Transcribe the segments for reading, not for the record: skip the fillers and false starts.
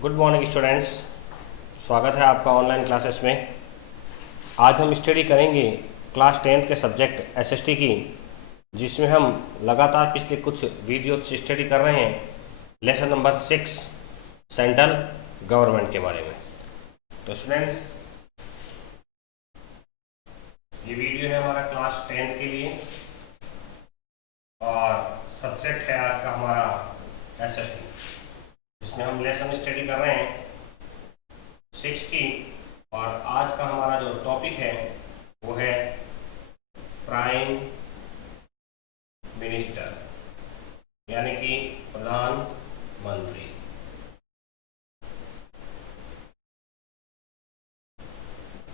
Good morning students, स्वागत है आपका ऑनलाइन क्लासेस में। आज हम स्टडी करेंगे क्लास 10 के सब्जेक्ट एसएसटी की, जिसमें हम लगातार पिछले कुछ वीडियो से स्टडी कर रहे हैं लेसन नंबर 6 सेंट्रल गवर्नमेंट के बारे में। तो स्टूडेंट्स, ये वीडियो है हमारा क्लास 10 के लिए और सब्जेक्ट है आज का हमारा एसएसटी, इसमें हम लेसन स्टडी कर रहे हैं 6 की। और आज का हमारा जो टॉपिक है वो है प्राइम मिनिस्टर, यानी कि प्रधानमंत्री।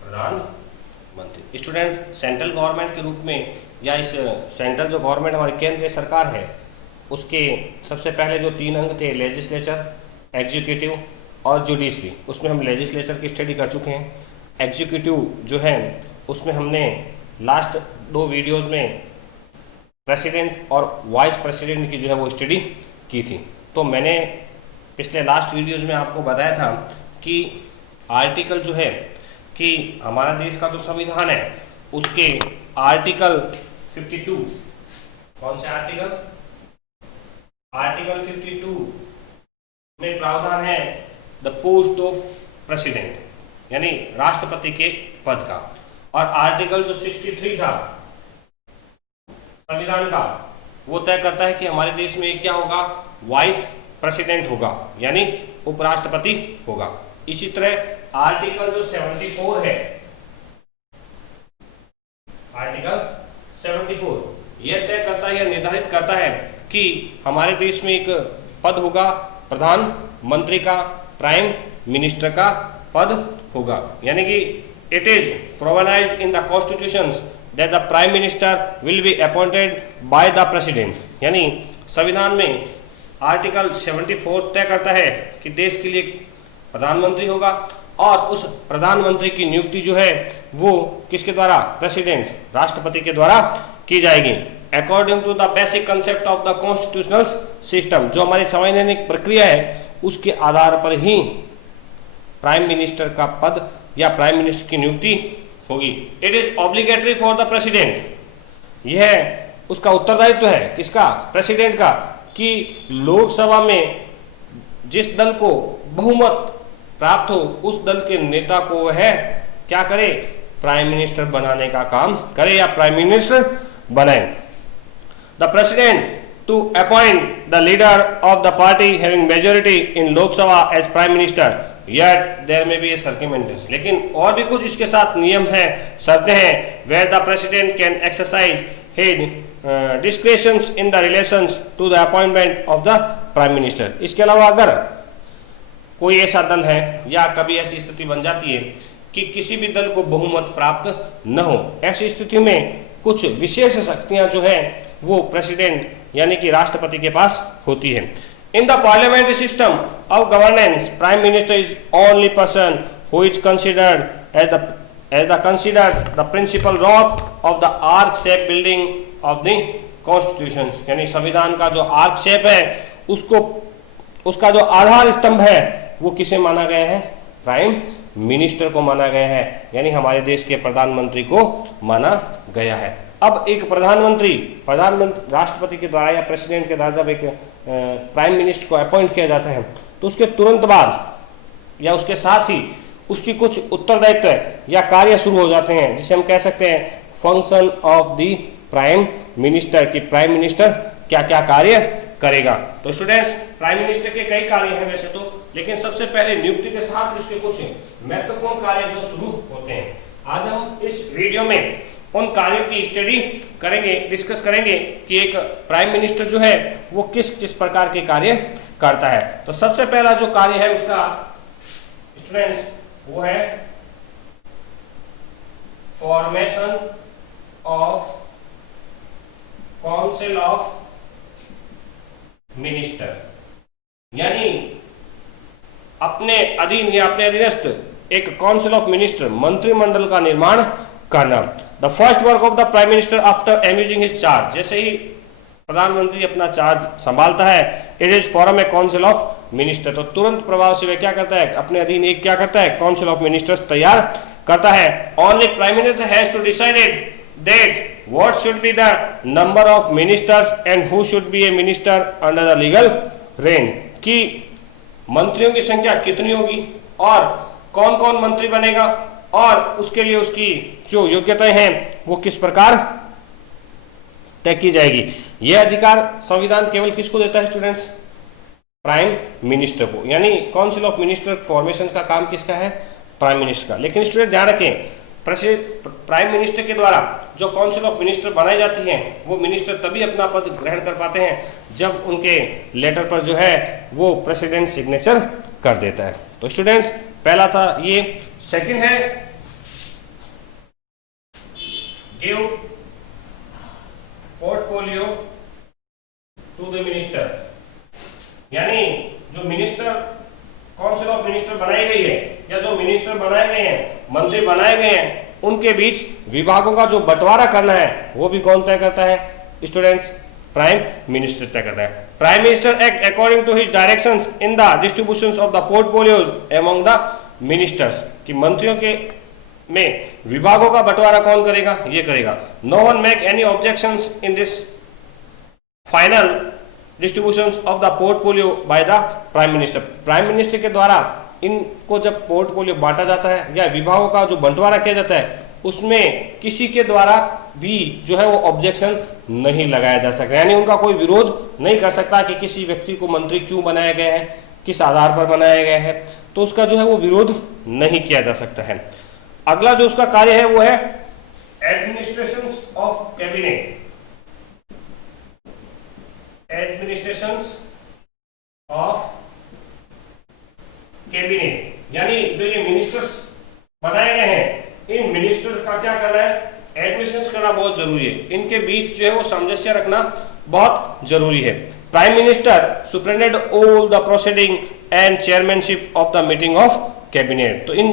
प्रधानमंत्री स्टूडेंट सेंट्रल गवर्नमेंट के रूप में, या इस सेंट्रल जो गवर्नमेंट हमारी केंद्रीय सरकार है, उसके सबसे पहले जो 3 अंग थे, लेजिस्लेचर, एग्जीक्यूटिव और जुडिशरी, उसमें हम लेजिस्लेचर की स्टडी कर चुके हैं। एग्जीक्यूटिव जो है उसमें हमने लास्ट 2 वीडियोस में प्रेसिडेंट और वाइस प्रेसिडेंट की जो है वो स्टडी की थी। तो मैंने पिछले लास्ट वीडियोस में आपको बताया था कि आर्टिकल जो है कि हमारा देश का जो संविधान है उसके आर्टिकल 52, कौन से आर्टिकल? आर्टिकल 52 में प्रावधान है द पोस्ट ऑफ प्रेसिडेंट, यानी राष्ट्रपति के पद का। और आर्टिकल जो 63 था संविधान का, वो तय करता है कि हमारे देश में क्या होगा, वाइस प्रेसिडेंट होगा, यानी उपराष्ट्रपति होगा। इसी तरह आर्टिकल जो 74 है, आर्टिकल 74 यह तय करता है या निर्धारित करता है कि हमारे देश में एक पद होगा, प्रधानमंत्री का, प्राइम मिनिस्टर का पद होगा। यानी कि it is provisionized in the constitutions that the prime minister will be appointed by the president, यानी संविधान में आर्टिकल 74 तय करता है कि देश के लिए प्रधानमंत्री होगा और उस प्रधानमंत्री की नियुक्ति जो है वो किसके द्वारा? प्रेसिडेंट, राष्ट्रपति के द्वारा की जाएगी। According to the basic concept of the constitutional system, जो हमारी संवैधानिक प्रक्रिया है उसके आधार पर ही प्राइम मिनिस्टर का पद या प्राइम मिनिस्टर की नियुक्ति होगी। It is obligatory for the president, यह उसका उत्तरदायित्व है, किसका? प्रेसिडेंट का, कि लोकसभा में जिस दल को बहुमत प्राप्त हो उस दल के नेता को वह क्या करे? प्राइम मिनिस्टर बनाने का काम करे या प्राइम मिनिस्टर बनाए। The president to appoint the leader of the party having majority in Lok Sabha as prime minister, yet there may be a circumstances, लेकिन और भी कुछ इसके साथ नियम हैं, शर्तें हैं, where the president can exercise his discretions in the relations to the appointment of the prime minister। इसके अलावा अगर कोई ऐसा दल है या कभी ऐसी स्थिति बन जाती है कि किसी भी दल को बहुमत प्राप्त न हो, ऐसी स्थिति में कुछ विशेष शक्तियां जो है वो प्रेसिडेंट यानी कि राष्ट्रपति के पास होती है। In the parliamentary system of governance, prime minister is only person who is considered as the considers the principal rock of the arch shape building of the constitution, यानी संविधान का जो आर्क शेप है उसको, उसका जो आधार स्तंभ है वो किसे माना गया है? प्राइम मिनिस्टर को माना गया है, यानी हमारे देश के प्रधानमंत्री को माना गया है। अब एक प्रधानमंत्री राष्ट्रपति के द्वारा या प्रेसिडेंट के द्वारा जब एक प्राइम मिनिस्टर को अपॉइंट किया जाता है तो उसके तुरंत बाद या उसके साथ ही उसकी कुछ उत्तरदायित्व या कार्य शुरू हो जाते हैं, जिसे हम कह सकते हैं function of the prime minister, की प्राइम मिनिस्टर क्या क्या कार्य करेगा। तो स्टूडेंट्स, प्राइम मिनिस्टर के कई कार्य हैं वैसे तो, लेकिन सबसे पहले नियुक्ति के साथ उसके कुछ महत्वपूर्ण कार्य जो शुरू होते हैं। आज हम इस वीडियो में उन कार्यों की स्टडी करेंगे, डिस्कस करेंगे कि एक प्राइम मिनिस्टर जो है वो किस किस प्रकार के कार्य करता है। तो सबसे पहला जो कार्य है उसका स्टूडेंट्स वो है formation of council of minister, यानी अपने अधीन या अपने अधीनस्थ एक काउंसिल ऑफ मिनिस्टर, मंत्रिमंडल का निर्माण करना। The first work of the prime minister after amusing his charge, जैसे ही प्रधानमंत्री अपना चार्ज संभालता है, it is form A council of minister. तो तुरंत प्रभाव से वह क्या करता है, अपने अधीन एक क्या करता है, काउंसिल ऑफ मिनिस्टर्स तैयार करता है। Only prime minister has to decided that what should be the number of ministers and who should be a minister under the legal reign, कि मंत्रियों की संख्या कितनी होगी और कौन कौन मंत्री बनेगा और उसके लिए उसकी जो योग्यताएं हैं वो किस प्रकार तय की जाएगी। यह अधिकार संविधान केवल किसको देता है स्टूडेंट्स, प्राइम मिनिस्टर को। यानी काउंसिल ऑफ मिनिस्टर फॉर्मेशन का काम किसका है, प्राइम मिनिस्टर का। लेकिन स्टूडेंट ध्यान रखें, प्राइम मिनिस्टर के द्वारा जो काउंसिल ऑफ मिनिस्टर बनाई जाती हैं वो मिनिस्टर तभी अपना पद ग्रहण कर पाते हैं जब उनके लेटर पर जो है वो प्रेसिडेंट सिग्नेचर कर देता है। तो स्टूडेंट्स पहला था ये। सेकंड है give portfolio to the minister, यानी जो मिनिस्टर काउंसिल ऑफ मिनिस्टर बनाई गई है या जो मिनिस्टर बनाए गए हैं, मंत्री बनाए गए हैं, उनके बीच विभागों का जो बंटवारा करना है वो भी कौन तय करता है स्टूडेंट्स, प्राइम मिनिस्टर तय करता है। Prime minister act according to his directions in the distribution of the portfolios among the ministers, कि मंत्रियों के में विभागों का बंटवारा कौन करेगा, ये करेगा। No one make any objections in this final distribution of the portfolio by the prime minister. Prime minister के द्वारा इनको जब पोर्टफोलियो बांटा जाता है या विभागों का जो बंटवारा किया जाता है उसमें किसी के द्वारा भी जो है वो ऑब्जेक्शन नहीं लगाया जा सकता, यानी उनका कोई विरोध नहीं कर सकता कि किसी व्यक्ति को मंत्री क्यों बनाया गया है, किस आधार पर बनाया गया है, तो उसका जो है वो विरोध नहीं किया जा सकता है। अगला जो उसका कार्य है वो है administration of cabinet, administration of cabinet, यानी जो ये मिनिस्टर्स बनाए गए हैं इन मिनिस्टर का क्या करना है, एडमिनिस्ट्रेशन करना बहुत जरूरी है, इनके बीच जो है वो सामंजस्य रखना बहुत जरूरी है। Prime minister superintended all the proceeding and chairmanship of the meeting of cabinet. तो इन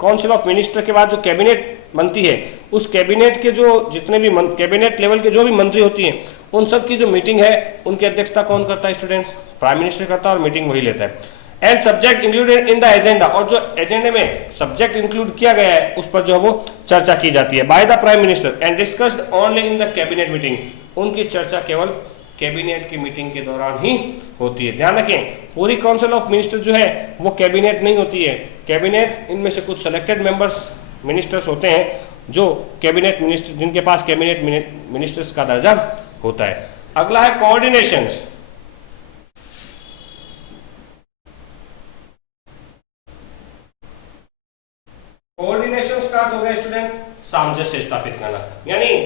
काउंसिल ऑफ मिनिस्टर के बाद जो कैबिनेट बनती है उस कैबिनेट के जो जितने भी कैबिनेट लेवल के जो भी मंत्री होती हैं उन सब की जो मीटिंग है उनकी अध्यक्षता कौन करता है स्टूडेंट्स, प्राइम मिनिस्टर करता है और मीटिंग वही लेता है। And subject included in the agenda, और जो एजेंडे में सब्जेक्ट इंक्लूड किया गया है उस पर जो है वो चर्चा की जाती है bye the prime minister and discussed only in the cabinet meeting, उनकी चर्चा केवल कैबिनेट की मीटिंग के दौरान ही होती है। ध्यान रखें पूरी काउंसिल ऑफ मिनिस्टर जो है वो कैबिनेट नहीं होती है, कैबिनेट इनमें से कुछ सेलेक्टेड मेंबर्स मिनिस्टर्स होते हैं जो कैबिनेट मिनिस्टर, जिनके पास कैबिनेट मिनिस्टर्स का दर्जा होता है। अगला है कोऑर्डिनेशन, कोऑर्डिनेशन का अर्थ हो गया स्टूडेंट सामंजस्य स्थापित करना, यानी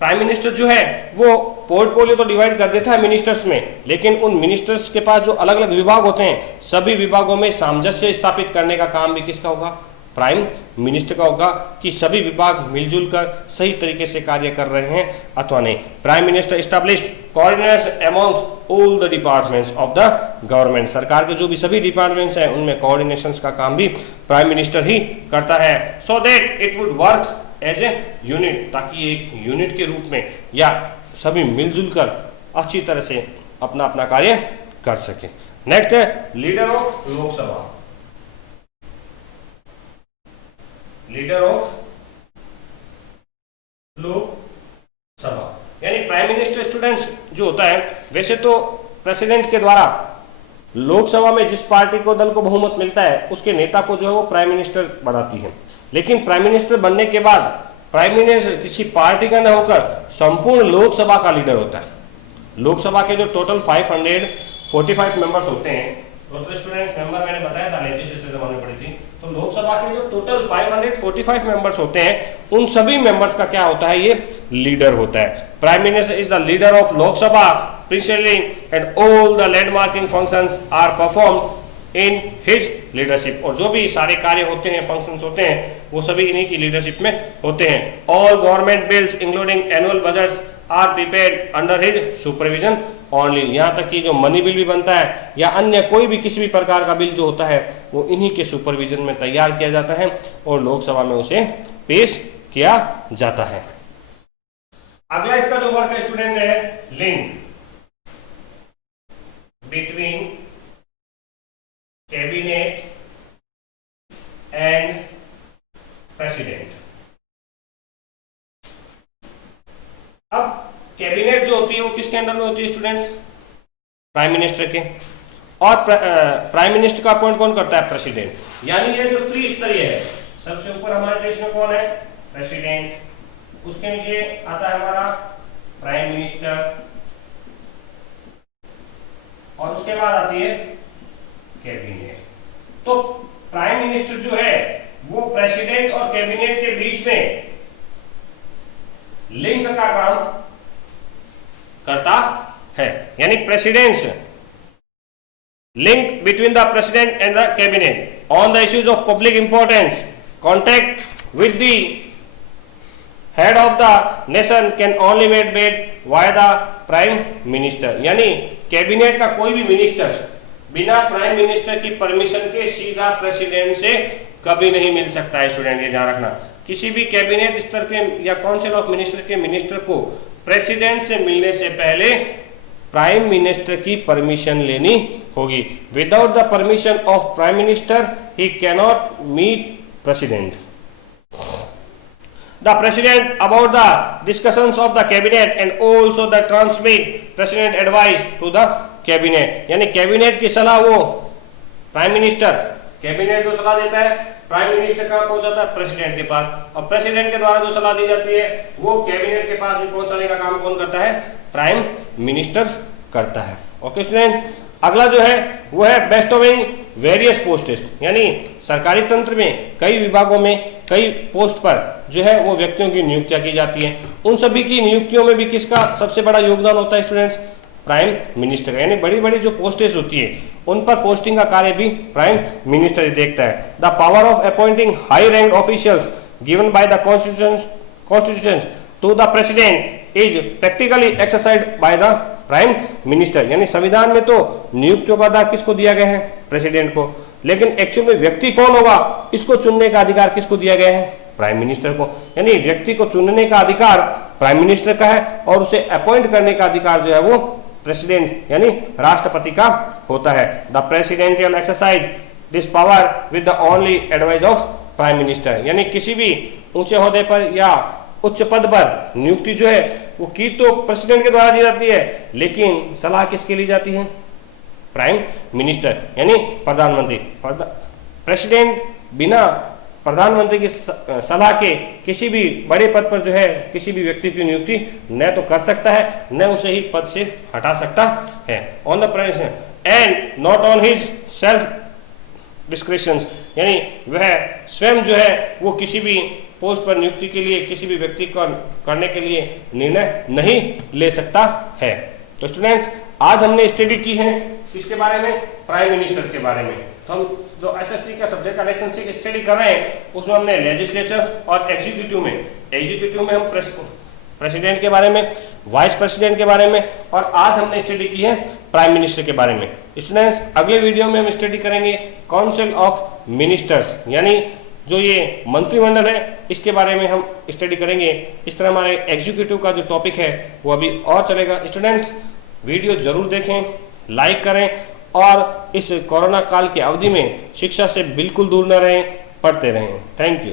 प्राइम मिनिस्टर जो है वो पोर्टफोलियो तो डिवाइड कर देता है मिनिस्टर्स में, लेकिन उन मिनिस्टर्स के पास जो अलग अलग विभाग होते हैं सभी विभागों में सामंजस्य स्थापित करने का काम भी किसका होगा, प्राइम मिनिस्टर का होगा, कि सभी विभाग मिलजुल कर सही तरीके से कार्य कर रहे हैं अथवा नहीं। Prime minister established coordination among all the departments of the government, सरकार के जो भी सभी डिपार्टमेंट्स हैं उनमें कोऑर्डिनेशन का काम भी प्राइम मिनिस्टर ही करता है, so that it would work as a unit, ताकि एक यूनिट के रूप में या सभी मिलजुल कर अच्छी तरह से अपना अपना कार्य कर सके। नेक्स्ट है leader of Lok Sabha, leader of Lok Sabha, यानी प्राइम मिनिस्टर स्टूडेंट्स जो होता है वैसे तो प्रेसिडेंट के द्वारा लोकसभा में जिस पार्टी को दल को बहुमत मिलता है उसके नेता को जो है वो प्राइम मिनिस्टर बनाती है, लेकिन प्राइम मिनिस्टर बनने के बाद प्राइम मिनिस्टर किसी पार्टी का न होकर संपूर्ण लोकसभा का लीडर होता है। लोकसभा के जो टोटल 545 मेंबर्स होते हैं, टोटल स्टूडेंट मेंबर मैंने बताया था लेजिस्लेचर जब हमने पढ़ी थी, तो लोकसभा के जो टोटल 545 मेंबर्स होते हैं उन सभी मेंबर्स का क्या होता है, ये लीडर होता है। Prime minister is the leader of Lok Sabha principally and all the landmarking functions are performed in his leadership, और जो भी सारे कार्य होते हैं फंक्शंस होते हैं वो सभी इन्हीं की लीडरशिप में होते हैं। All government bills including annual budgets are prepared under his supervision only, यहाँ तक कि जो मनी बिल भी बनता है या अन्य कोई भी किसी भी प्रकार का बिल जो होता है वो इन्हीं के सुपरविजन में तैयार किया जाता है और लोकसभा में उसे पेश किया जाता है। अगला इसका जो वर्क है स्टूडेंट है लिंक बिटवीन जो होती है वो किसके अंडर में होती है स्टूडेंट्स? प्राइम मिनिस्टर के। और प्राइम मिनिस्टर का अपॉइंट कौन करता है? प्रेसिडेंट। यानी ये जो त्रिस्तरीय है, सबसे ऊपर हमारे देश में कौन है? प्रेसिडेंट, उसके नीचे आता है हमारा प्राइम मिनिस्टर, और उसके बाद आती है कैबिनेट। तो प्राइम मिनिस्टर जो है वो प्रेसिडेंट और कैबिनेट के बीच में लिंक का काम करता है। यानी presidents link between the president and the cabinet on the issues of public importance, contact with the head of the nation can only be made via the prime minister. यानी cabinet का कोई भी minister बिना prime minister की permission के सीधा president से कभी नहीं मिल सकता है। स्टूडेंट ये ध्यान रखना, किसी भी कैबिनेट स्तर के या काउंसिल ऑफ मिनिस्टर के मिनिस्टर को प्रेसिडेंट से मिलने से पहले प्राइम मिनिस्टर की परमिशन लेनी होगी। Without the permission of prime minister he cannot meet president. The president about the discussions of the cabinet and also the transmit president advice to the cabinet। यानी cabinet की सलाह वो prime minister, cabinet जो सलाह देता है prime minister कहाँ पहुंचाता है? प्रेसिडेंट के पास, और प्रेसिडेंट के द्वारा जो सलाह दी जाती है वो कैबिनेट के पास भी पहुंचाने का काम कौन करता है? प्राइम मिनिस्टर करता है। ओके स्टूडेंट, अगला जो है वो है बेस्टोविंग वेरियस पोस्ट्स। यानी सरकारी तंत्र में कई विभागों में कई पोस्ट पर जो है वो व्यक्तियों की नियुक्तियां की जाती हैं। उन सभी की नियुक्तियों में भी किसका सबसे बड़ा योगदान होता है स्टूडेंट्स? प्राइम मिनिस्टर का। यानी बड़ी बड़ी जो पोस्टें होती है उन पर पोस्टिंग का कार्य भी प्राइम मिनिस्टर देखता है। The power of appointing high rank officials given by the constitution to the president is practically exercised by the prime minister. यानी संविधान में तो नियुक्तियों का अधिकार किसको दिया गया है? प्रेसिडेंट को। लेकिन एक्चुअल में व्यक्ति कौन होगा इसको चुनने का अधिकार किसको दिया गया है? प्राइम मिनिस्टर को। यानी व्यक्ति को चुनने का अधिकार प्राइम मिनिस्टर का है और उसे अपॉइंट करने का अधिकार जो है वो प्रेसिडेंट यानी राष्ट्रपति का होता है। The presidential exercise this power with the only advice of prime minister. यानी किसी भी ऊंचे ओहदे पर या उच्च पद पर नियुक्ति जो है वो की तो प्रेसिडेंट के द्वारा दी जाती है, लेकिन सलाह किसके ली जाती है? प्राइम मिनिस्टर यानी प्रधानमंत्री। प्रेसिडेंट बिना प्रधानमंत्री की सलाह के किसी भी बड़े पद पर जो है किसी भी व्यक्ति की नियुक्ति न तो कर सकता है न उसे ही पद से हटा सकता है। On the president and not on his self descriptions. यानी वह स्वयं जो है वो किसी भी पोस्ट पर नियुक्ति के लिए किसी भी व्यक्ति को करने के लिए निर्णय नहीं ले सकता है। तो स्टूडेंट्स आज हमने स्टडी की है किसके बारे में? प्राइम मिनिस्टर के बारे में। तो हम जो एसएसटी का सब्जेक्ट का रिलेशनशिप स्टडी कर रहे हैं उसमें हमने लेजिस्लेचर और एग्जीक्यूटिव में हम प्रेसिडेंट के बारे में, वाइस प्रेसिडेंट के बारे में, और आज हमने स्टडी की है प्राइम मिनिस्टर के बारे में। स्टूडेंट्स अगले वीडियो में हम स्टडी करेंगे काउंसिल ऑफ मिनिस्टर्स यानी जो ये मंत्रिमंडल है इसके बारे में हम स्टडी करेंगे। इस तरह हमारे एग्जीक्यूटिव का जो टॉपिक है वो अभी और चलेगा। स्टूडेंट्स वीडियो जरूर देखें, लाइक करें और इस कोरोना काल की अवधि में शिक्षा से बिल्कुल दूर न रहें, पढ़ते रहें। Thank you.